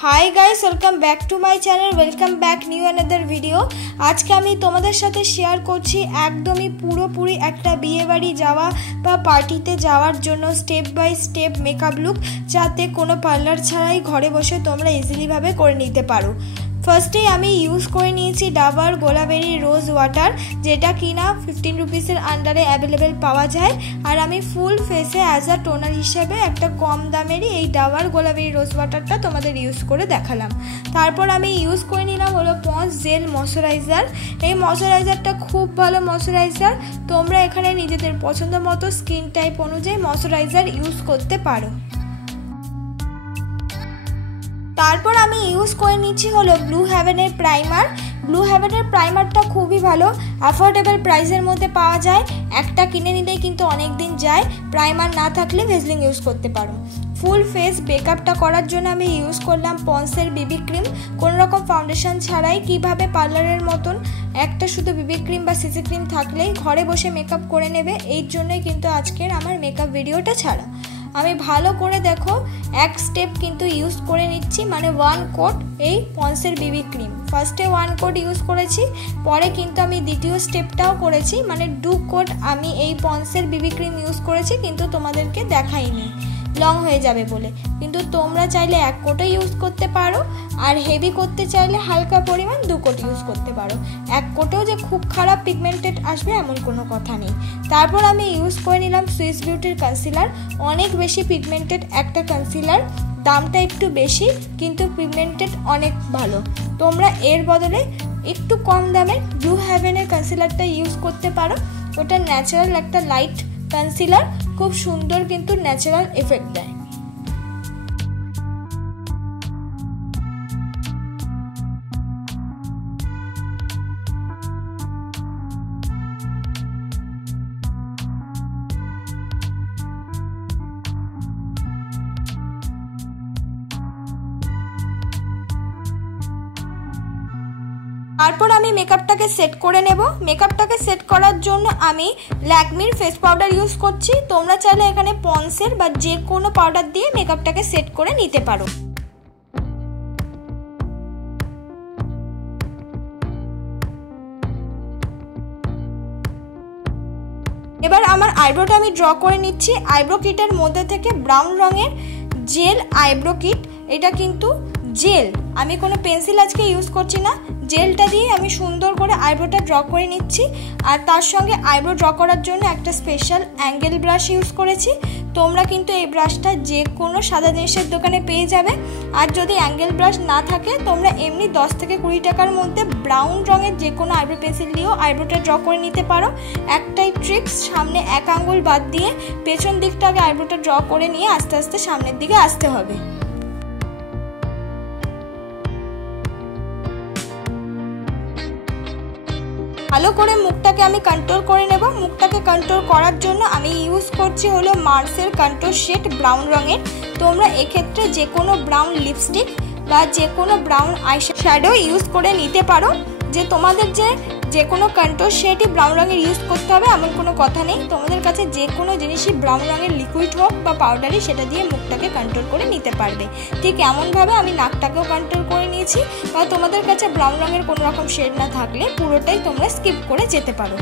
High guys welcome back to my channel welcome back new another video. आज के आमी तोमादेर साथे शेयर करछि एकदम ही पुरोपुरी एकटा बिये बाड़ी जावा बा पार्टीते जावार जोन्नो step by step makeup look जाते कोनो पार्लार छाड़ाई घरे बसे तोमरा इजिली भावे करे निते पारो। फार्स्टे आमी यूज करे निয়েছি डाबर गोलाबेरी रोज वाटार जेटा किना 15 रुपिसের আন্ডারে अवेलेबल पावा जाए और आमी फुल फेसे एज आ टोनार हिसेबे एक कम दामेर এই डाबर गोलाबेरी रोज वाटारটা তোমাদের ইউজ করে দেখালাম। তারপর আমি ইউজ করে নিলাম হলো পন্স জেল ময়শ্চারাইজার। এই ময়শ্চারাইজারটা খুব ভালো ময়শ্চারাইজার, তোমরা এখানে নিজেদের পছন্দ মতো স্কিন টাইপ অনুযায়ী ময়শ্চারাইজার ইউজ করতে পারো। তারপর আমি ইউজ করে নিচ্ছি হলো ব্লু হেভেনের প্রাইমার। ব্লু হেভেনের প্রাইমারটা খুবই ভালো, অ্যাফোর্ডেবল প্রাইসের মধ্যে পাওয়া যায়, একটা কিনে নিলেই কিন্তু অনেক দিন যায়। প্রাইমার না থাকলে ভেজলিং ইউজ করতে পারো। ফুল ফেস মেকআপটা করার জন্য আমি ইউজ করলাম পন্সের বিবি ক্রিম। কোনো রকম ফাউন্ডেশন ছাড়াই কিভাবে পার্লারের মতন একটা শুধু বিবি ক্রিম বা সিসি ক্রিম থাকলেই ঘরে বসে মেকআপ করে নেবে, এই জন্যই কিন্তু আজকের আমার মেকআপ ভিডিওটা ছাড়া। আমি ভালো করে দেখো এক স্টেপ কিন্তু ইউজ করে নিচ্ছি, মানে ওয়ান কোট এই পন্সের বিবি ক্রিম। ফার্স্টে ওয়ান কোট ইউজ করেছি, পরে কিন্তু আমি দ্বিতীয় স্টেপটাও করেছি, মানে 2 কোট আমি এই পন্সের বিবি ক্রিম ইউজ করেছি, কিন্তু তোমাদেরকে দেখাইনি লং হয়ে যাবে বলে। কিন্তু তোমরা চাইলে 1 কোটও ইউজ করতে পারো, আর হেভি করতে চাইলে হালকা পরিমাণ 2 কোট ইউজ করতে পারো। 1 কোটেও যে খুব খারাপ পিগমেন্টেড আসবে এমন কোনো কথা নেই। তারপর আমি ইউজ করে নিলাম সুইস বিউটির কনসিলার। অনেক বেশি পিগমেন্টেড একটা কনসিলার, দামটা একটু বেশি কিন্তু পিগমেন্টেড অনেক ভালো। তোমরা এর বদলে একটু কম দামের ব্লু হেভেনের কনসিলারটা ইউজ করতে পারো। ওটা ন্যাচারাল একটা লাইট কনসিলার, খুব সুন্দর কিন্তু ন্যাচারাল এফেক্ট দেয়। তারপর আমি মেকআপটাকে সেট করে নেব। মেকআপটাকে সেট করার জন্য আমি ল্যাকমির ফেস পাউডার ইউজ করছি। তোমরা চাইলে এখানে পন্সের বা যে কোনো পাউডার দিয়ে মেকআপটাকে সেট করে নিতে পারো। এবার আমার আইব্রোটা আমি ড্র করে নিচ্ছি। আইব্রো কিটের মধ্যে থেকে ব্রাউন রঙের জেল আইব্রো কিট, এটা কিন্তু জেল, আমি কোনো পেন্সিল আজকে ইউজ করছি না, জেলটা দিয়ে আমি সুন্দর করে আইব্রোটা ড্র করে নিচ্ছি। আর তার সঙ্গে আইব্রো ড্র করার জন্য একটা স্পেশাল অ্যাঙ্গেল ব্রাশ ইউজ করেছি। তোমরা কিন্তু এই ব্রাশটা যে কোনো সাদা জিনিসের দোকানে পেয়ে যাবে। আর যদি অ্যাঙ্গেল ব্রাশ না থাকে তোমরা এমনি 10 থেকে 20 টাকার মধ্যে ব্রাউন রঙের যে কোনো আইব্রো পেন্সিল দিয়েও আইব্রোটা ড্র করে নিতে পারো। একটাই ট্রিক্স, সামনে 1 আঙ্গুল বাদ দিয়ে পেছন দিকটাকে আইব্রোটা ড্র করে নিয়ে আস্তে আস্তে সামনের দিকে আসতে হবে। ভালো করে মুখটাকে আমি কন্ট্রোল করে নেব। মুখটাকে কন্ট্রোল করার জন্য আমি ইউজ করছি হলো মার্সের কন্ট্রোল শেড ব্রাউন রঙের। তোমরা এক্ষেত্রে যে কোনো ব্রাউন লিপস্টিক বা যে কোনো ব্রাউন আই শ্যাডো ইউজ করে নিতে পারো। যে তোমাদের যে কোনো কন্ট্রোল শেডই ব্রাউন রঙের ইউজ করতে হবে এমন কোনো কথা নেই। তোমাদের কাছে যে কোনো জিনিসই ব্রাউন রঙের লিকুইড হোক বা পাউডারি, সেটা দিয়ে মুখটাকে কন্ট্রোল করে নিতে পারবে। ঠিক এমনভাবে আমি নাকটাকেও কন্ট্রোল করে নিয়েছি। বা তোমাদের কাছে ব্রাউন রঙের কোনো রকম শেড না থাকলে পুরোটাই তোমরা স্কিপ করে যেতে পারো।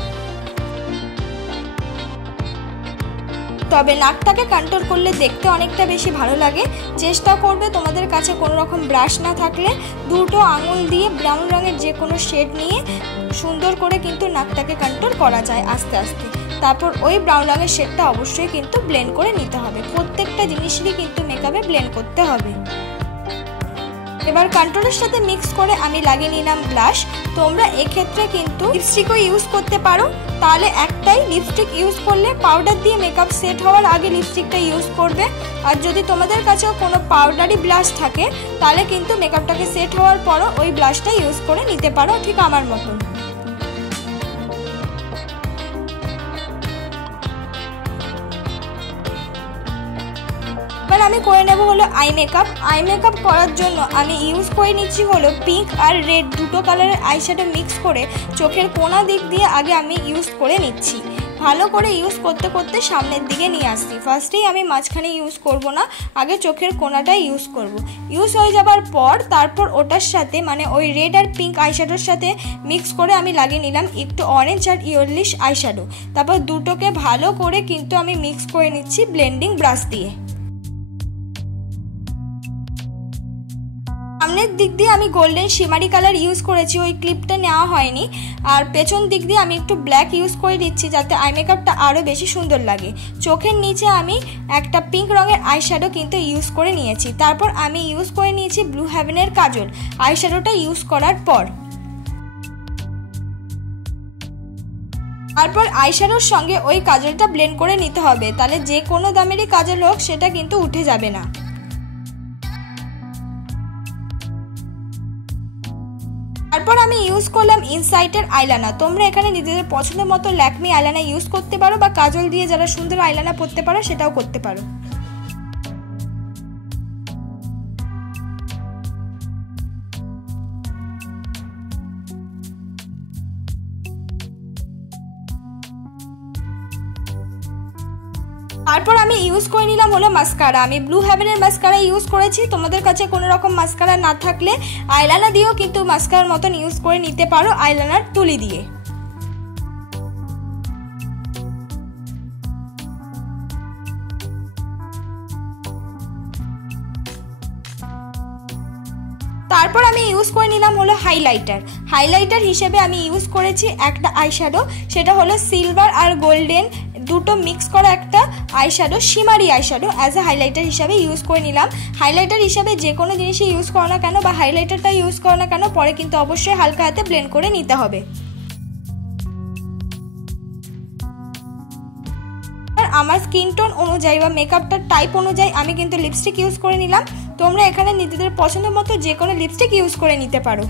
তবে নাকটাকে কন্ট্রোল করলে দেখতে অনেকটা বেশি ভালো লাগে। চেষ্টা করবে তোমাদের কাছে কোনো রকম ব্রাশ না থাকলে 2টো আঙুল দিয়ে ব্রাউন রঙের যে কোনো শেড নিয়ে সুন্দর করে কিন্তু নাকটাকে কন্ট্রোল করা যায় আস্তে আস্তে। তারপর ওই ব্রাউন রঙের শেডটা অবশ্যই কিন্তু ব্লেন্ড করে নিতে হবে। প্রত্যেকটা জিনিসেরই কিন্তু মেকআপে ব্লেন্ড করতে হবে। এবার কন্ট্রোলের সাথে মিক্স করে আমি লাগিয়ে নিলাম ব্লাশ। তোমরা এক্ষেত্রে কিন্তু লিপস্টিকও ইউজ করতে পারো, তাহলে একটাই লিপস্টিক ইউজ করলে পাউডার দিয়ে মেকআপ সেট হওয়ার আগে লিপস্টিকটা ইউজ করবে। আর যদি তোমাদের কাছেও কোনো পাউডারি ব্লাশ থাকে তাহলে কিন্তু মেকআপটাকে সেট হওয়ার পরও ওই ব্লাশটা ইউজ করে নিতে পারো, ঠিক আমার মতন। এবার আমি করে নেব হলো আই মেকআপ। আই মেকআপ করার জন্য আমি ইউজ করে নিচ্ছি হলো পিঙ্ক আর রেড দুটো কালারের আইশ্যাডো মিক্স করে চোখের কোনা দিক দিয়ে আগে আমি ইউজ করে নিচ্ছি। ভালো করে ইউজ করতে করতে সামনের দিকে নিয়ে আসছি। ফার্স্টেই আমি মাঝখানে ইউজ করব না, আগে চোখের কোণাটাই ইউজ করব। ইউজ হয়ে যাবার পর তারপর ওটার সাথে মানে ওই রেড আর পিঙ্ক আইশ্যাডোর সাথে মিক্স করে আমি লাগিয়ে নিলাম একটু অরেঞ্জ আর ইয়েলোইশ আইশ্যাডো। তারপর দুটোকে ভালো করে কিন্তু আমি মিক্স করে নিচ্ছি ব্লেন্ডিং ব্রাশ দিয়ে। সামনের দিক দিয়ে আমি গোল্ডেন শিমারি কালার ইউজ করেছি, ওই ক্লিপটা নেওয়া হয়নি। আর পেছন দিক দিয়ে আমি একটু ব্ল্যাক ইউজ করে দিচ্ছি যাতে আই মেকআপটা আরও বেশি সুন্দর লাগে। চোখের নিচে আমি একটা পিঙ্ক রঙের আইশ্যাডো কিন্তু ইউজ করে নিয়েছি। তারপর আমি ইউজ করে নিয়েছি ব্লু হেভেনের কাজল আইশ্যাডোটা ইউজ করার পর। তারপর আইশ্যাডোর সঙ্গে ওই কাজলটা ব্লেন্ড করে নিতে হবে, তাহলে যে কোনো দামেরই কাজল হোক সেটা কিন্তু উঠে যাবে না। তারপর আমি ইউজ করলাম ইনসাইটের আইলাইনার। তোমরা এখানে নিজেদের পছন্দ মতো ল্যাকমি আইলাইনার ইউজ করতে পারো বা কাজল দিয়ে যারা সুন্দর আইলাইনার পরতে পারো সেটাও করতে পারো। তারপর আমি ইউজ করে নিলাম হলো মাস্কারা। আমি ব্লু হেভেনের মাস্কারা ইউজ করেছি। তোমাদের কাছে কোনো রকম মাস্কারা না থাকলে আইলাইনার দিয়েও কিন্তু মাস্কারার মতন ইউজ করে নিতে পারো, আইলাইনার তুলি দিয়ে। তারপর আমি ইউজ করে নিলাম হলো হাইলাইটার। হাইলাইটার হিসেবে আমি ইউজ করেছি একটা আইশ্যাডো, সেটা হলো সিলভার আর গোল্ডেন দুটো মিক্স করা একটা eyeshadow, শিমারি eyeshadow as a highlighter হিসাবে ইউজ করে নিলাম। হাইলাইটার হিসাবে যে কোনো জিনিসই ইউজ করো না কেন বা হাইলাইটারটা ইউজ করো না কেন পরে কিন্তু অবশ্যই হালকা হাতে ব্লেন্ড করে নিতে হবে। আমার স্কিন টোন অনুযায়ী বা মেকআপটার টাইপ অনুযায়ী আমি কিন্তু লিপস্টিক ইউজ করে নিলাম। তোমরা এখানে নিজেদের পছন্দ মতো যে কোনো লিপস্টিক ইউজ করে নিতে পারো।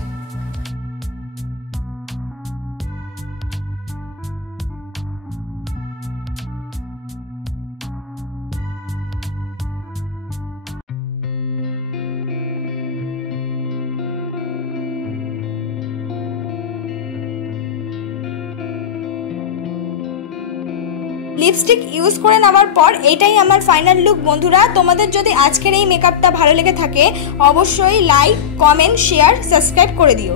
লিপস্টিক ইউজ করে নেওয়ার পর এটাই আমার ফাইনাল লুক। বন্ধুরা, তোমাদের যদি আজকের এই মেকআপটা ভালো লেগে থাকে অবশ্যই লাইক, কমেন্ট, শেয়ার, সাবস্ক্রাইব করে দিও।